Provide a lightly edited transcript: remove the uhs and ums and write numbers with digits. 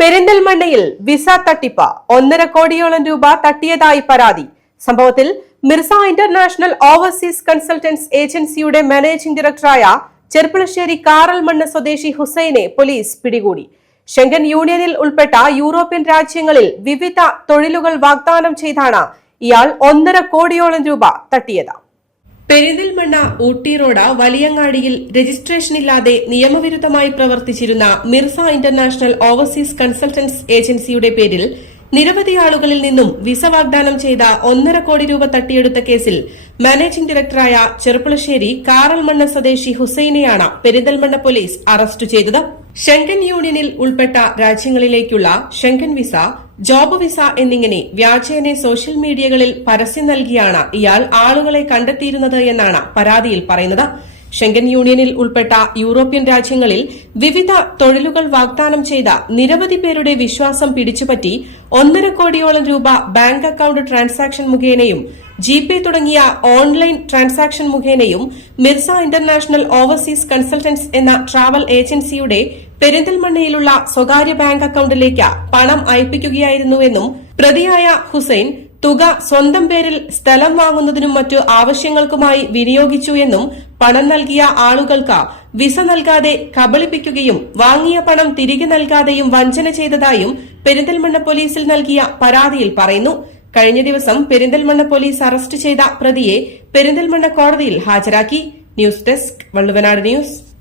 പെരിന്തൽമണ്ണയിൽ വിസ തട്ടിപ്പ് 1.5 കോടിയോളം രൂപ തട്ടിയതായി പരാതി. സംഭവത്തിൽ മിർസ ഇന്റർനാഷണൽ ഓവർസീസ് കൺസൾട്ടൻസ് ഏജൻസിയുടെ മാനേജിംഗ് ഡയറക്ടറായ ചെർപ്പുളശ്ശേരി കാറൽമണ്ണ് സ്വദേശി ഹുസൈനെ പോലീസ് പിടികൂടി. ഷെങ്കൻ യൂണിയനിൽ ഉൾപ്പെട്ട യൂറോപ്യൻ രാജ്യങ്ങളിൽ വിവിധ തൊഴിലുകൾ വാഗ്ദാനം ചെയ്താണ് ഇയാൾ 1.5 കോടിയോളം രൂപ തട്ടിയത്. പെരിന്തൽമണ്ണ ഊട്ടി റോഡ് വലിയങ്ങാടിയിൽ രജിസ്ട്രേഷനില്ലാതെ നിയമവിരുദ്ധമായി പ്രവർത്തിച്ചിരുന്ന മിർസ ഇന്റർനാഷണൽ ഓവർസീസ് കൺസൾട്ടൻസ് ഏജൻസിയുടെ പേരിൽ നിരവധി ആളുകളിൽ നിന്നും വിസ വാഗ്ദാനം ചെയ്ത 1.5 കോടി രൂപ തട്ടിയെടുത്ത കേസിൽ മാനേജിംഗ് ഡയറക്ടറായ ചെർപ്പുളശ്ശേരി കാറൽമണ്ണ് സ്വദേശി ഹുസൈനെയാണ് പെരിന്തൽമണ്ണ പോലീസ് അറസ്റ്റ് ചെയ്തത്. ഷെങ്കൻ യൂണിയനിൽ ഉൾപ്പെട്ട രാജ്യങ്ങളിലേക്കുള്ള ഷെങ്കൻ വിസ, ജോബ് വിസ എന്നിങ്ങനെ വ്യാജേന സോഷ്യൽ മീഡിയകളിൽ പരസ്യം നൽകിയാണ് ഇയാൾ ആളുകളെ കണ്ടെത്തിയിരുന്നത് എന്നാണ് പരാതിയിൽ പറയുന്നത്. ഷെങ്കൻ യൂണിയനിൽ ഉൾപ്പെട്ട യൂറോപ്യൻ രാജ്യങ്ങളിൽ വിവിധ തൊഴിലുകൾ വാഗ്ദാനം ചെയ്ത നിരവധി പേരുടെ വിശ്വാസം പിടിച്ചുപറ്റി 1.5 കോടിയോളം രൂപ ബാങ്ക് അക്കൌണ്ട് ട്രാൻസാക്ഷൻ മുഖേനയും ജിപേ തുടങ്ങിയ ഓൺലൈൻ ട്രാൻസാക്ഷൻ മുഖേനയും മിർസ ഇന്റർനാഷണൽ ഓവർസീസ് കൺസൾട്ടൻസ് എന്ന ട്രാവൽ ഏജൻസിയുടെ പെരിന്തൽമണ്ണയിലുള്ള സ്വകാര്യ ബാങ്ക് അക്കൌണ്ടിലേക്ക് പണം അയപ്പിക്കുകയായിരുന്നുവെന്നും പ്രതിയായ ഹുസൈൻ തുക സ്വന്തം പേരിൽ സ്ഥലം വാങ്ങുന്നതിനും മറ്റു ആവശ്യങ്ങൾക്കുമായി വിനിയോഗിച്ചു എന്നും പണം നൽകിയ ആളുകൾക്ക് വിസ നൽകാതെ കബളിപ്പിക്കുകയും വാങ്ങിയ പണം തിരികെ നൽകാതെയും വഞ്ചന ചെയ്തതായും പെരിന്തൽമണ്ണ പോലീസിൽ നൽകിയ പരാതിയിൽ പറയുന്നു. കഴിഞ്ഞ ദിവസം പെരിന്തൽമണ്ണ പോലീസ് അറസ്റ്റ് ചെയ്ത പ്രതിയെ പെരിന്തൽമണ്ണ കോടതിയിൽ ഹാജരാക്കി. News desk Valluvanad news.